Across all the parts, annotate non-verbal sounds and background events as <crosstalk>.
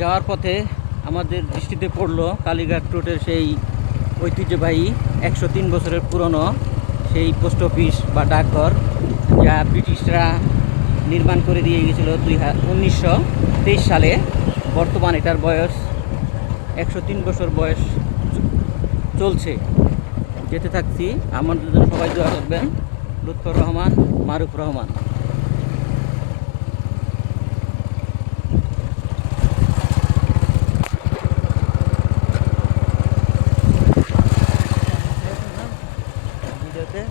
যাওয়ার পথে আমাদের দৃষ্টিতে পড়ল কালীঘাট রোডের সেই ঐতিহ্যবাহী একশো তিন বছরের পুরনো সেই পোস্ট অফিস বা ডাকঘর, যা ব্রিটিশরা নির্মাণ করে দিয়ে গেছিল দুই উনিশশো তেইশ সালে। বর্তমান এটার বয়স একশো তিন বছর বয়স চলছে। যেতে থাকছি। আমাদের জন্য সবাই, দোয়া করবেন। লুৎফর রহমান, মারুফ রহমান ভিডিওতে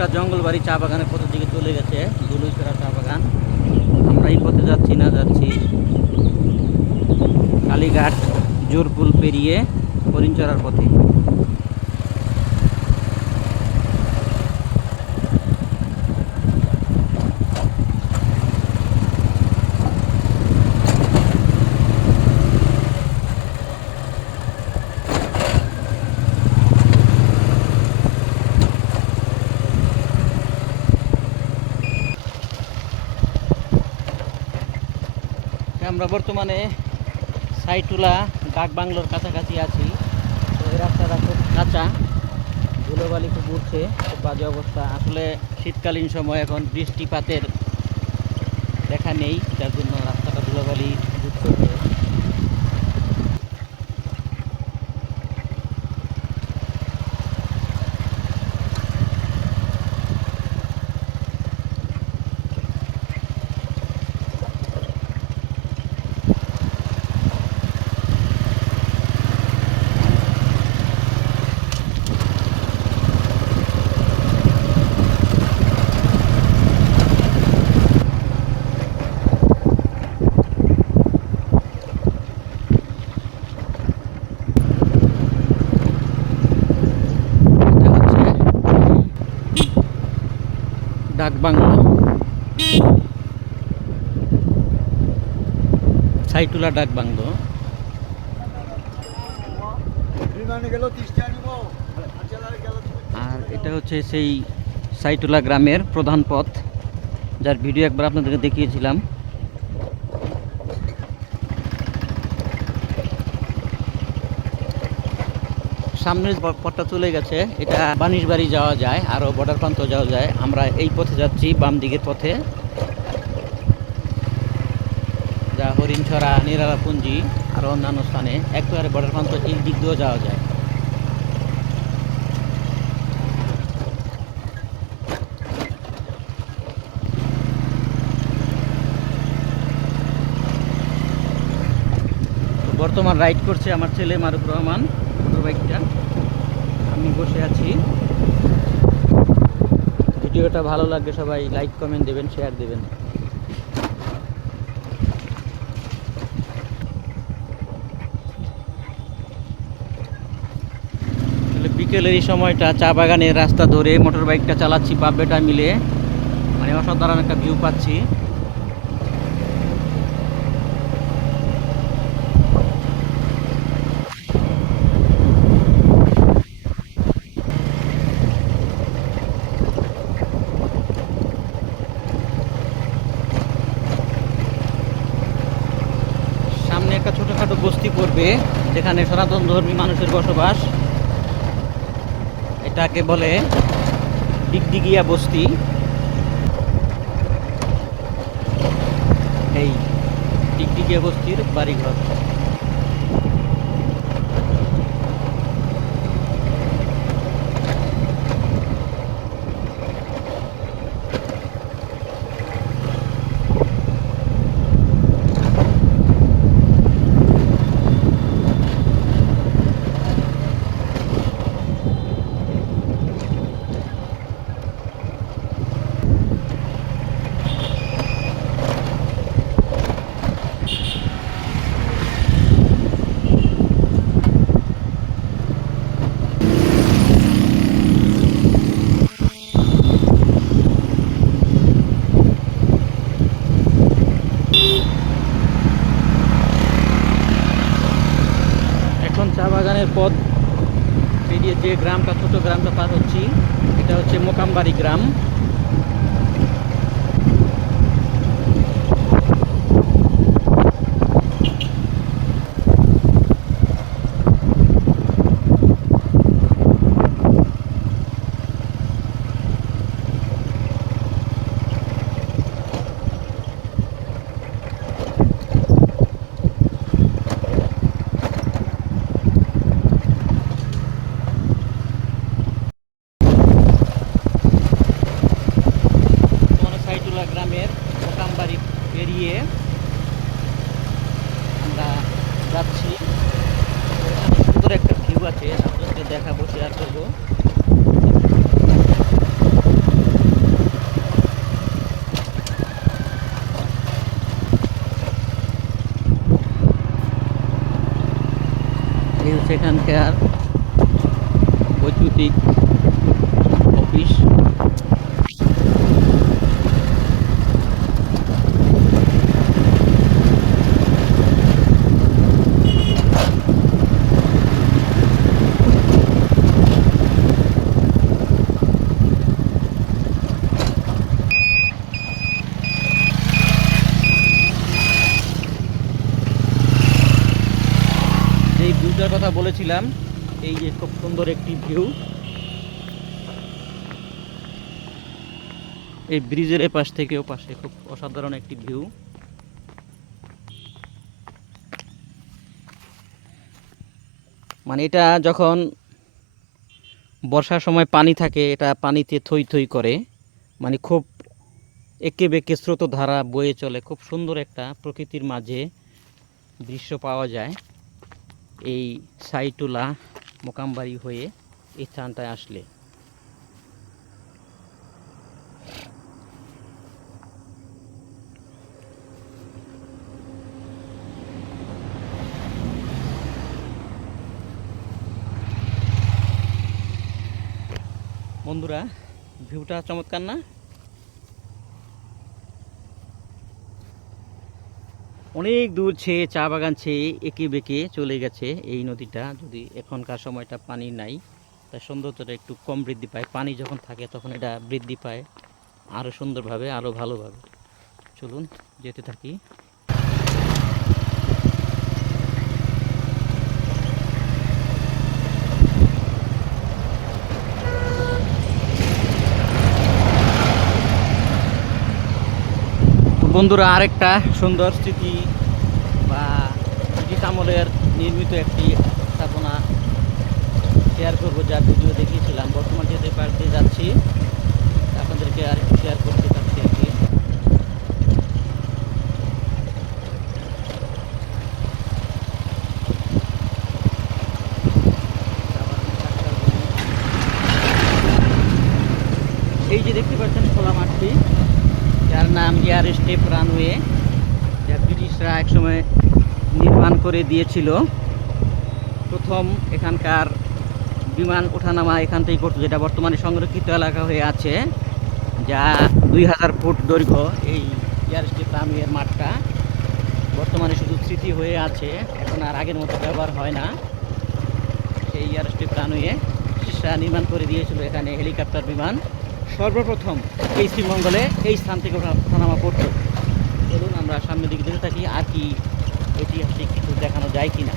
জঙ্গল জঙ্গলবাড়ি চা বাগানের পথের দিকে চলে গেছে। দুলুইছড়া চা বাগান। আমরা এই পথে যাচ্ছি, না যাচ্ছি। কালীঘাট, জোরপুল পেরিয়ে হরিণচড়ার পথে। আমরা বর্তমানে সাইটুলা ডাক বাংলোর কাছাকাছি আছি। তো এই রাস্তাটা খুব কাঁচা, ধুলোবালি খুব উঠছে খুব বাজে অবস্থা। আসলে শীতকালীন সময় এখন বৃষ্টিপাতের দেখা নেই, যার জন্য রাস্তাটা ধুলোবালি যুক্ত হয়ে এটা হচ্ছে ডাক বাংলো। সাইটুলা ডাক বাংলো। আর এটা হচ্ছে সেই সাইটুলা গ্রামের প্রধান পথ, যার ভিডিও একবার আপনাদেরকে দেখিয়েছিলাম। সামনের পথটা চলে গেছে। এটা বানিশবাড়ি যাওয়া যায় আরও বর্ডার প্রান্ত যাওয়া যায়। আমরা এই পথে যাচ্ছি, বাম দিকের পথে। যা হরিণছড়া, নিরালাপুঞ্জি আরও অন্যান্য স্থানে। একেবারে বর্ডার প্রান্ত এই দিক দিয়েও যাওয়া যায়। বর্তমান রাইড করছে আমার ছেলে মারুফ রহমান। বাইকটা। আমি বসে আছি। ভিডিওটা ভালো লাগলে সবাই লাইক কমেন্ট দেবেন শেয়ার দেবেন। বিকেলের এই সময়টা চা বাগানের রাস্তা ধরে মোটর বাইকটা চালাচ্ছি বাপ বেটা মিলে। মানে অসাধারণ একটা ভিউ পাচ্ছি। একটা ছোটোখাটো বস্তি পড়বে, যেখানে সনাতন ধর্মী মানুষের বসবাস। এটাকে বলে ডিগডিগিয়া বস্তি। এই ডিগডিগিয়া বস্তির বাড়িঘর। পথ। পেরিয়ে যে গ্রামটা ছোট গ্রামটা পার হচ্ছি এটা হচ্ছে মোকামবাড়ি গ্রাম সাইটুলা গ্রামের মোকামবাড়ি পেরিয়ে আমরা যাচ্ছি এখানে সুন্দর একটা ভিউ আছে আপনাদেরকে দেখাবো শেয়ার করব এই হচ্ছে এখানকার বৈদ্যুতিক অফিস। যেই কথা বলেছিলাম। এই যে খুব সুন্দর একটি ভিউ এই ব্রিজের এপাশ থেকে ও পাশে খুব অসাধারণ একটি ভিউ মানে এটা যখন বর্ষার সময় পানি থাকে, এটা পানিতে থই থই করে। মানে খুব একে বেঁকে স্রোত ধারা বয়ে চলে। খুব সুন্দর একটা প্রকৃতির মাঝে দৃশ্য পাওয়া যায়। এই সাইটুলা মোকামবাড়ি হয়ে এই স্থানটায় আসলে। বন্ধুরা ভিউটা চমৎকার না? অনেক দূর ছেয়ে, চা বাগান ছেয়ে এঁকে বেঁকে চলে গেছে এই নদীটা। যদি এখনকার সময়টা পানি নাই তার সৌন্দর্যটা একটু কম বৃদ্ধি পায়। পানি যখন থাকে, তখন এটা বৃদ্ধি পায় আরও সুন্দরভাবে আরও ভালোভাবে। চলুন যেতে থাকি। বন্ধুরা, আরেকটা সুন্দর স্মৃতি ব্রিটিশ আমলের নির্মিত একটি স্থাপনা শেয়ার করব যার ভিডিও দেখিয়েছিলাম। বর্তমান যেতে পার দিয়ে যাচ্ছি, আপনাদেরকে আর শেয়ার করতে চাচ্ছি আর কি। এই যে দেখতে পাচ্ছেন খোলা মাঠটি, যার নাম এয়ার স্টেপ রানওয়ে। যা ব্রিটিশরা একসময় নির্মাণ করে দিয়েছিল। প্রথম এখানকার বিমান ওঠানামা এখান থেকেই করতো, যেটা বর্তমানে সংরক্ষিত এলাকা হয়ে আছে, যা দুই হাজার ফুট দৈর্ঘ্য এই এয়ার স্টেপ রানওয়ের মাঠটা। বর্তমানে শুধু স্মৃতি হয়ে আছে, এখন আর আগের মতো ব্যবহার হয় না। সেই এয়ার স্টেপ রানওয়ে ব্রিটিশরা নির্মাণ করে দিয়েছিল এখানে হেলিকপ্টার বিমান। সর্বপ্রথম এই শ্রীমঙ্গলে এই স্থান থেকে ওঠা- ওঠানামা করতো। চলুন আমরা সামনের দিকে দেখতে থাকি, আর কি ঐতিহাসিক কিছু দেখানো যায় কিনা?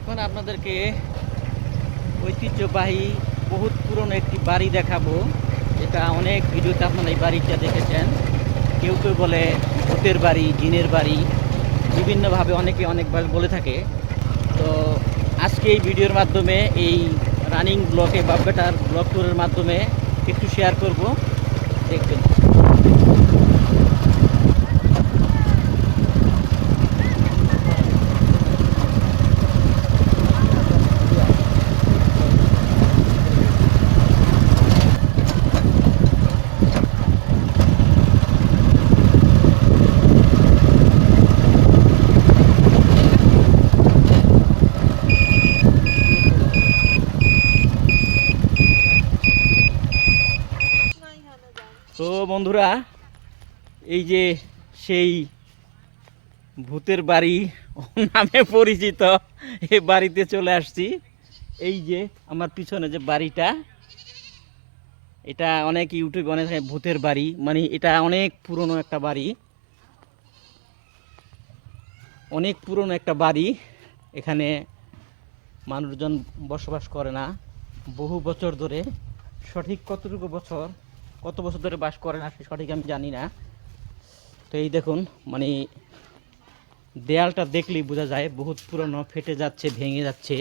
এখন আপনাদেরকে ঐতিহ্যবাহী বহুত পুরনো একটি বাড়ি দেখাবো। যেটা অনেক ভিডিওতে আপনারা এই বাড়িটা দেখেছেন। কেউ কেউ বলে ভূতের বাড়ি, জিনের বাড়ি, বিভিন্নভাবে অনেকে অনেকবার বলে থাকে। তো আজকে এই ভিডিওর মাধ্যমে, এই রানিং ব্লকে বাব্বেটার ব্লক ট্যুরের মাধ্যমে একটু শেয়ার করব। দেখবেন তো বন্ধুরা, এই যে সেই ভূতের বাড়ি <laughs> নামে পরিচিত এই বাড়িতে চলে আসছি। এই যে আমার পিছনে যে বাড়িটা, এটা অনেক ইউটিউবে, অনেক ভূতের বাড়ি মানে এটা অনেক পুরনো একটা বাড়ি। অনেক পুরনো একটা বাড়ি, এখানে মানুষজন বসবাস করে না। বহু বছর ধরে, সঠিক কতটুকু বছর কত বছর ধরে বাস করে না সঠিক আমি জানি না। তো এই দেখুন মানে দেয়ালটা দেখলেই বোঝা যায়, বহুত পুরনো, ফেটে যাচ্ছে, ভেঙে যাচ্ছে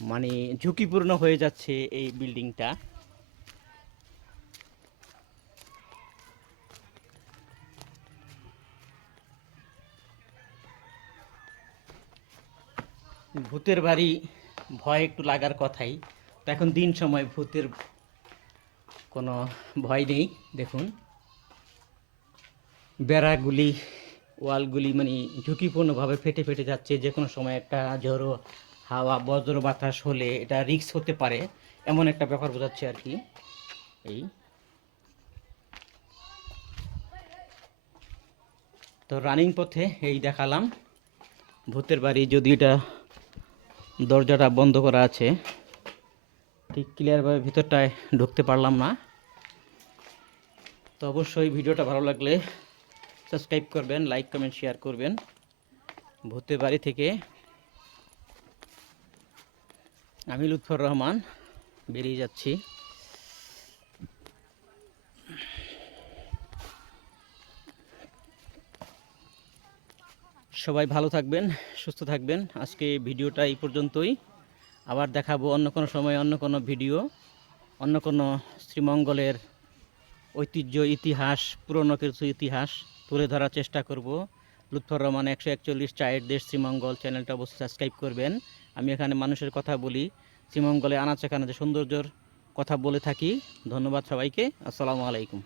মানে ঝুঁকিপূর্ণ হয়ে যাচ্ছে এই বিল্ডিংটা। ভূতের বাড়ি ভয় একটু লাগার কথাই। তো এখন দিন সময় ভূতের কোনো ভয় নেই, দেখুন। বেড়াগুলি, ওয়ালগুলি মানে ঝুঁকিপূর্ণভাবে ফেটে ফেটে যাচ্ছে, যে কোনো সময় একটা ঝড়ো হাওয়া, বজ্র বাতাস হলে এটা রিক্স হতে পারে, এমন একটা ব্যাপার বোঝাচ্ছে আর কি। এই। তো রানিং পথে এই দেখালাম, ভূতের বাড়ি, যদি এটা দরজাটা বন্ধ করা আছে। ঠিক ক্লিয়ারভাবে ভিতরটায় ঢুকতে পারলাম না। তো অবশ্যই ভিডিওটা ভালো লাগলে সাবস্ক্রাইব করবেন লাইক কমেন্ট শেয়ার করবেন। ভূতের বাড়ি থেকে আমি লুৎফর রহমান বেরিয়ে যাচ্ছি। সবাই ভালো থাকবেন, সুস্থ থাকবেন। আজকে ভিডিওটা এই পর্যন্তই। আবার দেখাবো অন্য কোনো সময় অন্য কোনো ভিডিও, অন্য কোনো শ্রীমঙ্গলের ঐতিহ্য, ইতিহাস, পুরনো কিছু ইতিহাস তুলে ধরার চেষ্টা করব। লুৎফর রহমান একশো একচল্লিশ চায়ের দেশ শ্রীমঙ্গল চ্যানেলটা অবশ্যই সাবস্ক্রাইব করবেন। আমি এখানে মানুষের কথা বলি, শ্রীমঙ্গলে আনাচে কানাচে সৌন্দর্যর কথা বলে থাকি। ধন্যবাদ সবাইকে, আসসালামু আলাইকুম।